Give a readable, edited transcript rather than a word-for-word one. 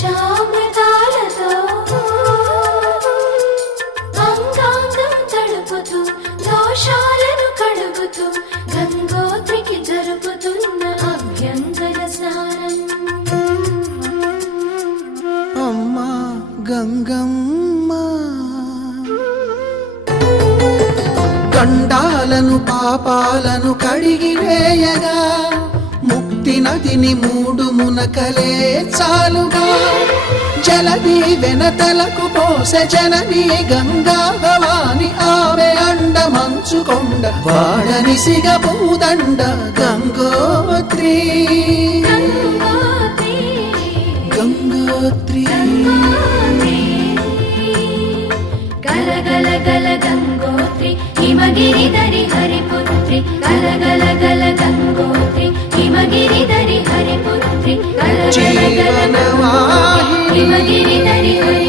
పంచామృతాలతో అంగాంగం తడుపుతూ దోషాలను కడుగుతూ గంగోత్రికి జరుపుతున్న అభ్యంగన స్నానం. అమ్మా గంగమ్మ గండాలను పాపాలను కడిగివేయగా ముక్తి నదిని 3 మునకలే చాలుగా. జలది వెనతలకు పోసె జనని గంగా భవాని ఆమె అండ మంచుకొండ వాడని సిగ పూదండ గంగోత్రి గంగోత్రి గల గల గల గంగోత్రి హిమగిరిధరి హరిపుత్రి గల గల గల గంగోత్రి హిమగిరిధరి హరిపుత్రి గల గల గల గంగోత్రి హిమగిరిధరి హరి